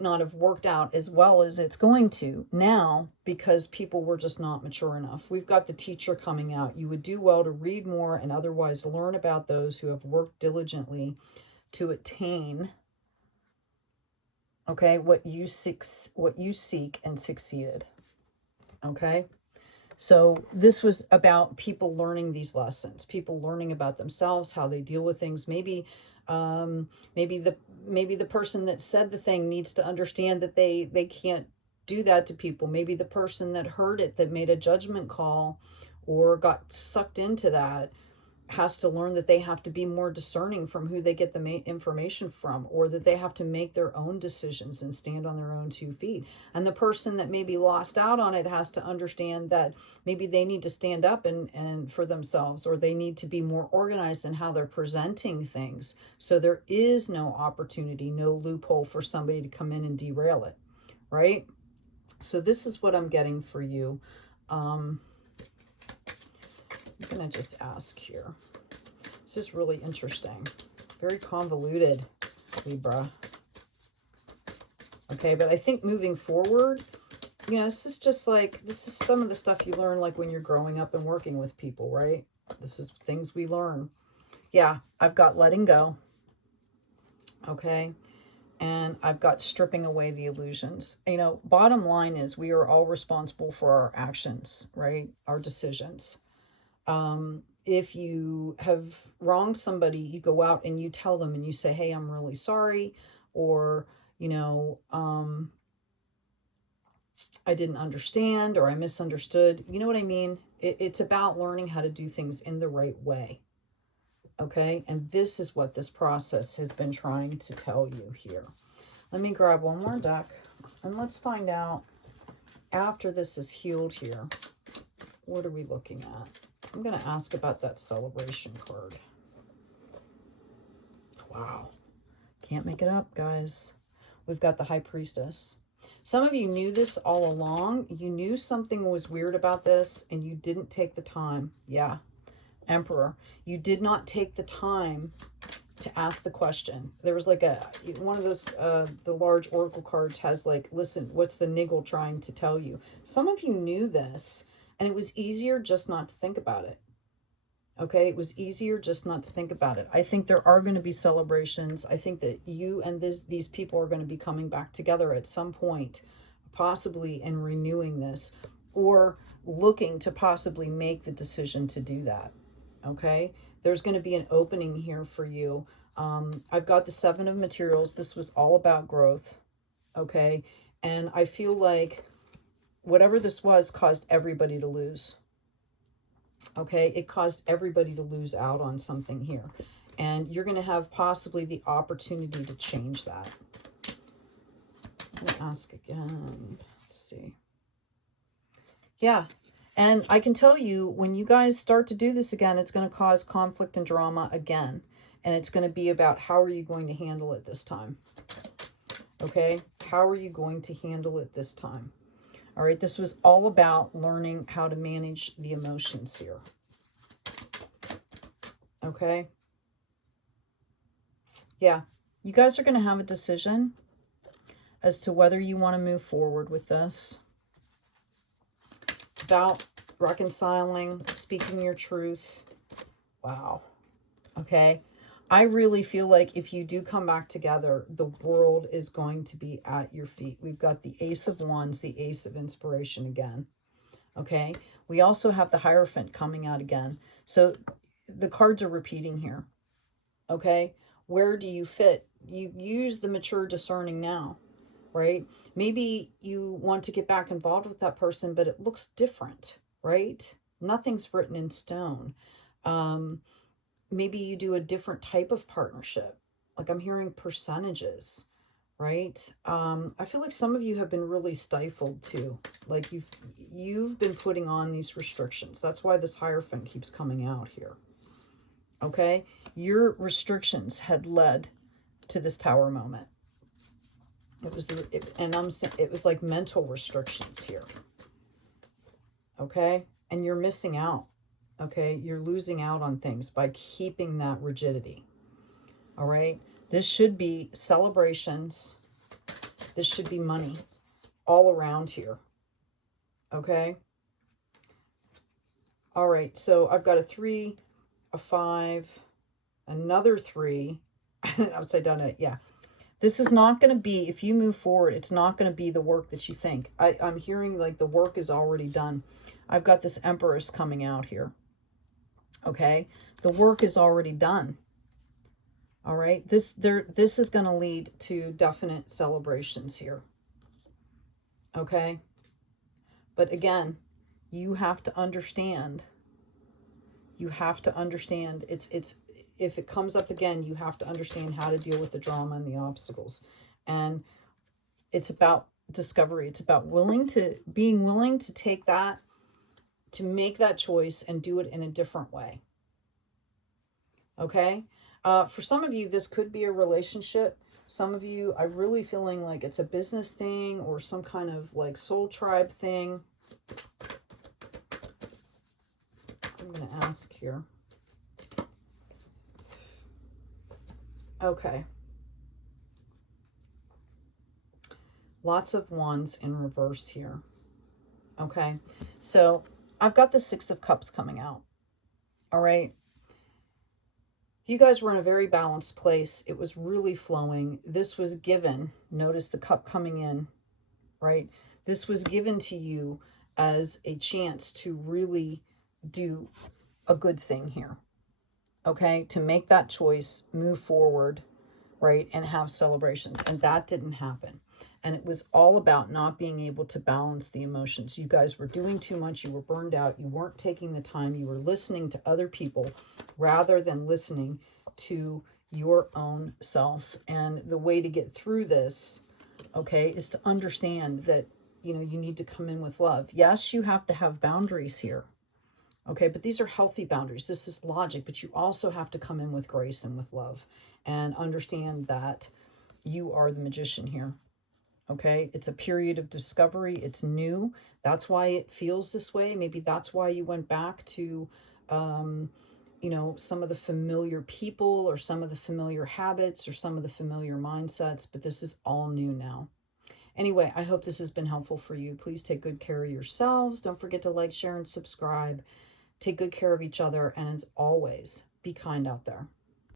not have worked out as well as it's going to now because people were just not mature enough. We've got the teacher coming out. You would do well to read more and otherwise learn about those who have worked diligently to attain, okay, what you seek and succeeded. Okay? So this was about people learning these lessons, people learning about themselves, how they deal with things. Maybe the person that said the thing needs to understand that they can't do that to people. Maybe the person that heard it, that made a judgment call or got sucked into that, has to learn that they have to be more discerning from who they get the information from, or that they have to make their own decisions and stand on their own 2 feet. And the person that maybe lost out on it has to understand that maybe they need to stand up and for themselves, or they need to be more organized in how they're presenting things. So there is no opportunity, no loophole for somebody to come in and derail it, right? So this is what I'm getting for you. I'm going to just ask here. This is really interesting. Very convoluted, Libra. Okay, but I think moving forward, you know, this is just like, this is some of the stuff you learn like when you're growing up and working with people, right? This is things we learn. Yeah, I've got letting go. Okay. And I've got stripping away the illusions. You know, bottom line is we are all responsible for our actions, right? Our decisions. If you have wronged somebody, you go out and you tell them and you say, hey, I'm really sorry. Or, you know, I didn't understand, or I misunderstood. You know what I mean? It's about learning how to do things in the right way. Okay. And this is what this process has been trying to tell you here. Let me grab one more deck and let's find out after this is healed here. What are we looking at? I'm going to ask about that celebration card. Wow. Can't make it up, guys. We've got the High Priestess. Some of you knew this all along. You knew something was weird about this and you didn't take the time. Yeah. Emperor. You did not take the time to ask the question. There was like one of those, the large oracle cards has like, listen, what's the niggle trying to tell you? Some of you knew this. And it was easier just not to think about it. Okay, it was easier just not to think about it. I think there are going to be celebrations. I think that you and these people are going to be coming back together at some point, possibly and renewing this, or looking to possibly make the decision to do that. Okay, there's going to be an opening here for you. I've got the 7 of materials. This was all about growth. Okay, and I feel like whatever this was caused everybody to lose. Okay, it caused everybody to lose out on something here. And you're going to have possibly the opportunity to change that. I'm going to ask again. Let's see. Yeah, and I can tell you, when you guys start to do this again, it's going to cause conflict and drama again. And it's going to be about how are you going to handle it this time? Okay, how are you going to handle it this time? All right, this was all about learning how to manage the emotions here. Okay. Yeah, you guys are going to have a decision as to whether you want to move forward with this. It's about reconciling, speaking your truth. Wow. Okay. I really feel like if you do come back together, the world is going to be at your feet. We've got the Ace of Wands, the Ace of Inspiration again. Okay. We also have the Hierophant coming out again. So the cards are repeating here. Okay. Where do you fit? You use the mature discerning now, right? Maybe you want to get back involved with that person, but it looks different, right? Nothing's written in stone. Maybe you do a different type of partnership. Like I'm hearing percentages, right? I feel like some of you have been really stifled too. Like you've been putting on these restrictions. That's why this Hierophant keeps coming out here. Okay? Your restrictions had led to this Tower moment. It was it was like mental restrictions here. Okay? And you're missing out. Okay, you're losing out on things by keeping that rigidity. All right, this should be celebrations. This should be money all around here. Okay? All right, so I've got a 3, a 5, another 3, upside down 8. Yeah. This is not going to be, if you move forward, it's not going to be the work that you think. I'm hearing like the work is already done. I've got this Empress coming out here. Okay? The work is already done. All right? This is going to lead to definite celebrations here. Okay? But again, you have to understand. You have to understand. It's if it comes up again, you have to understand how to deal with the drama and the obstacles. And it's about discovery. It's about being willing to take that, to make that choice and do it in a different way. Okay? For some of you, this could be a relationship. Some of you, I'm really feeling like it's a business thing or some kind of like soul tribe thing. I'm going to ask here. Okay. Lots of wands in reverse here. Okay. So I've got the 6 of Cups coming out. All right. You guys were in a very balanced place. It was really flowing. This was given. Notice the cup coming in, right? This was given to you as a chance to really do a good thing here. Okay, to make that choice, move forward, right, and have celebrations. And that didn't happen. And it was all about not being able to balance the emotions. You guys were doing too much. You were burned out. You weren't taking the time. You were listening to other people rather than listening to your own self. And the way to get through this, okay, is to understand that, you know, you need to come in with love. Yes, you have to have boundaries here. Okay, but these are healthy boundaries. This is logic, but you also have to come in with grace and with love and understand that you are the magician here. Okay, it's a period of discovery. It's new. That's why it feels this way. Maybe that's why you went back to, you know, some of the familiar people or some of the familiar habits or some of the familiar mindsets, but this is all new now. Anyway, I hope this has been helpful for you. Please take good care of yourselves. Don't forget to like, share, and subscribe. Take good care of each other, and as always, be kind out there.